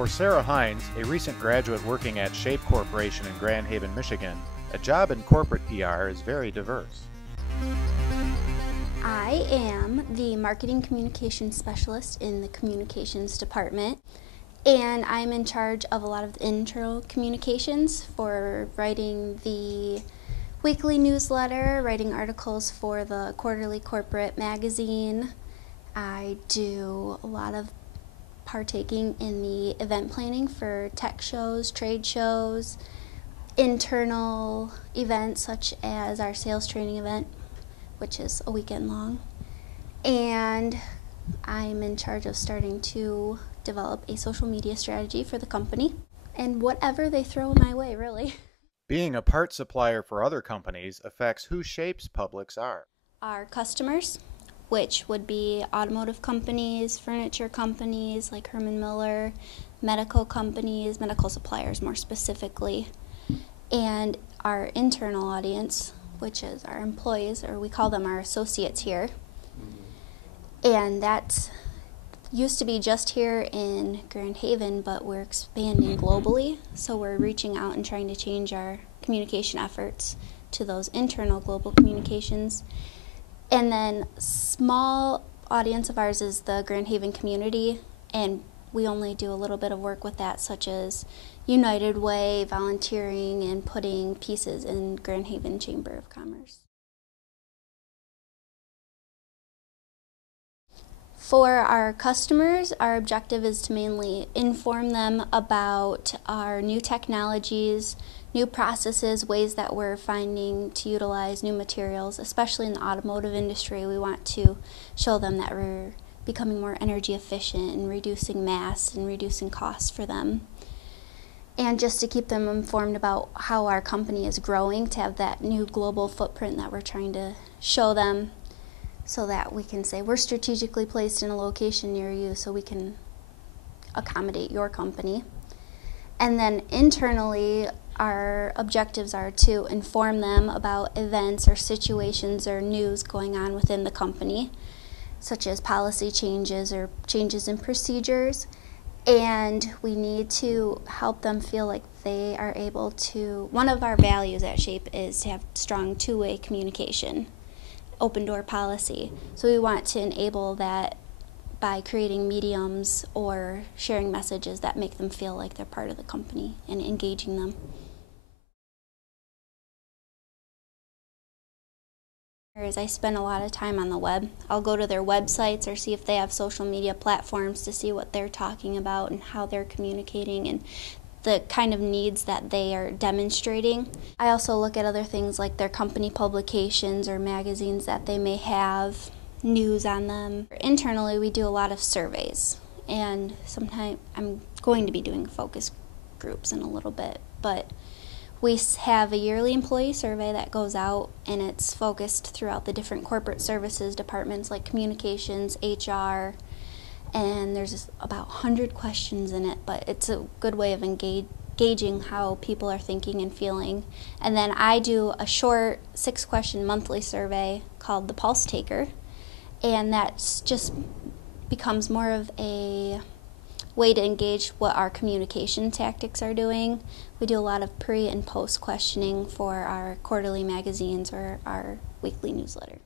For Sara Heins, a recent graduate working at Shape Corporation in Grand Haven, Michigan, a job in corporate PR is very diverse. I am the Marketing Communications Specialist in the Communications Department, and I'm in charge of a lot of the internal communications for writing the weekly newsletter, writing articles for the quarterly corporate magazine. I do a lot of partaking in the event planning for tech shows, trade shows, internal events such as our sales training event, which is a weekend long. And I'm in charge of starting to develop a social media strategy for the company and whatever they throw my way, really. Being a part supplier for other companies affects who Shape's publics are. Our customers, which would be automotive companies, furniture companies like Herman Miller, medical companies, medical suppliers more specifically, and our internal audience, which is our employees, or we call them our associates here. And that used to be just here in Grand Haven, but we're expanding globally, so we're reaching out and trying to change our communication efforts to those internal global communications. And then small audience of ours is the Grand Haven community, and we only do a little bit of work with that, such as United Way, volunteering, and putting pieces in Grand Haven Chamber of Commerce. For our customers, our objective is to mainly inform them about our new technologies, new processes, ways that we're finding to utilize new materials, especially in the automotive industry. We want to show them that we're becoming more energy efficient and reducing mass and reducing costs for them. And just to keep them informed about how our company is growing, to have that new global footprint that we're trying to show them, so that we can say we're strategically placed in a location near you so we can accommodate your company. And then internally, our objectives are to inform them about events or situations or news going on within the company, such as policy changes or changes in procedures. And we need to help them feel like they are able to, one of our values at Shape is to have strong two-way communication, open door policy. So we want to enable that by creating mediums or sharing messages that make them feel like they're part of the company and engaging them. I spend a lot of time on the web. I'll go to their websites or see if they have social media platforms to see what they're talking about and how they're communicating and the kind of needs that they are demonstrating. I also look at other things like their company publications or magazines that they may have, news on them. Internally, we do a lot of surveys, and sometimes I'm going to be doing focus groups in a little bit, but we have a yearly employee survey that goes out, and it's focused throughout the different corporate services departments like communications, HR, and there's about 100 questions in it, but it's a good way of gauging how people are thinking and feeling. And then I do a short 6-question monthly survey called the Pulse Taker, and that just becomes more of a way to engage what our communication tactics are doing. We do a lot of pre and post questioning for our quarterly magazines or our weekly newsletter.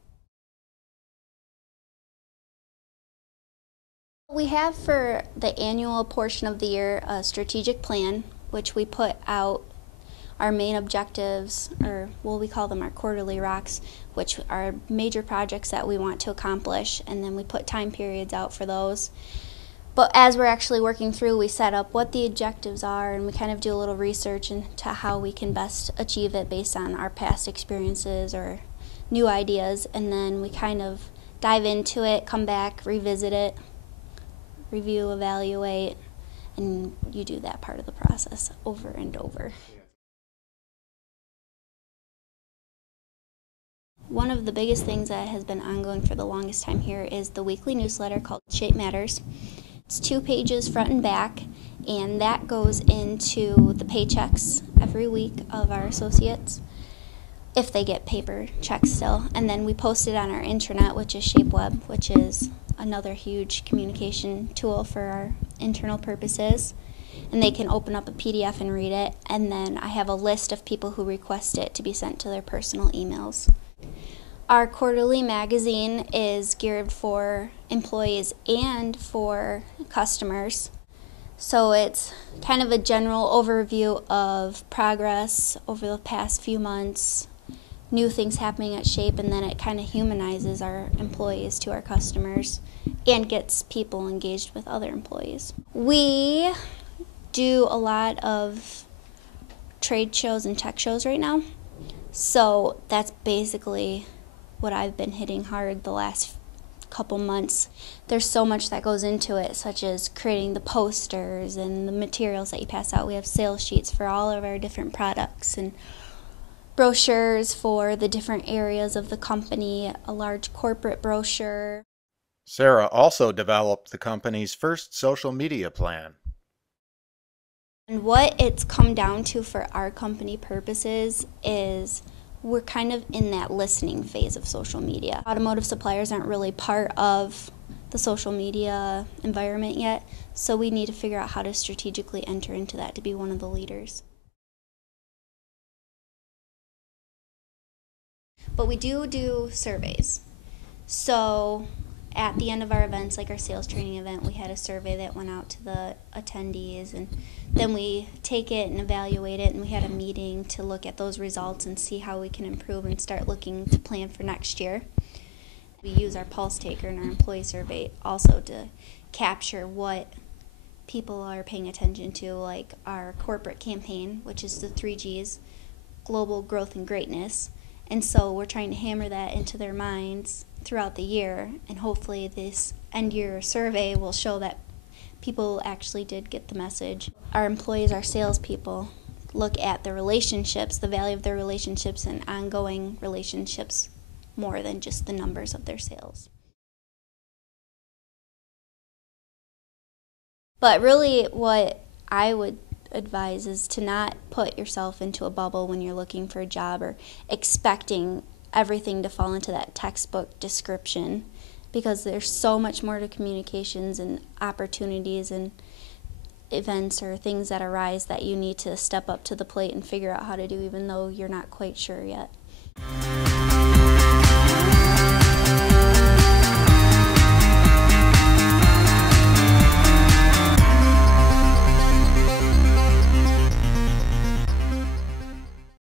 We have for the annual portion of the year a strategic plan, which we put out our main objectives, or well, we call them our quarterly rocks, which are major projects that we want to accomplish, and then we put time periods out for those. But as we're actually working through, we set up what the objectives are, and we kind of do a little research into how we can best achieve it based on our past experiences or new ideas, and then we kind of dive into it, come back, revisit it, review, evaluate, and you do that part of the process over and over. One of the biggest things that has been ongoing for the longest time here is the weekly newsletter called Shape Matters. It's 2 pages front and back, and that goes into the paychecks every week of our associates, if they get paper checks still. And then we post it on our intranet, which is ShapeWeb, which is another huge communication tool for our internal purposes. and they can open up a PDF and read it, and then I have a list of people who request it to be sent to their personal emails. Our quarterly magazine is geared for employees and for customers. So it's kind of a general overview of progress over the past few months, new things happening at Shape, and then it kind of humanizes our employees to our customers and gets people engaged with other employees. We do a lot of trade shows and tech shows right now, so that's basically what I've been hitting hard the last couple months. There's so much that goes into it, such as creating the posters and the materials that you pass out. We have sales sheets for all of our different products and brochures for the different areas of the company, a large corporate brochure. Sara also developed the company's first social media plan. And what it's come down to for our company purposes is we're kind of in that listening phase of social media. Automotive suppliers aren't really part of the social media environment yet, so we need to figure out how to strategically enter into that to be one of the leaders. But we do surveys. So at the end of our events, like our sales training event, we had a survey that went out to the attendees, and then we take it and evaluate it, and we had a meeting to look at those results and see how we can improve and start looking to plan for next year. We use our pulse taker and our employee survey also to capture what people are paying attention to, like our corporate campaign, which is the 3Gs, global growth and greatness. And so we're trying to hammer that into their minds throughout the year, and hopefully this end-year survey will show that people actually did get the message. Our employees, our salespeople, look at the relationships, the value of their relationships and ongoing relationships more than just the numbers of their sales. But really what I would advise is to not put yourself into a bubble when you're looking for a job or expecting everything to fall into that textbook description, because there's so much more to communications and opportunities and events or things that arise that you need to step up to the plate and figure out how to do, even though you're not quite sure yet.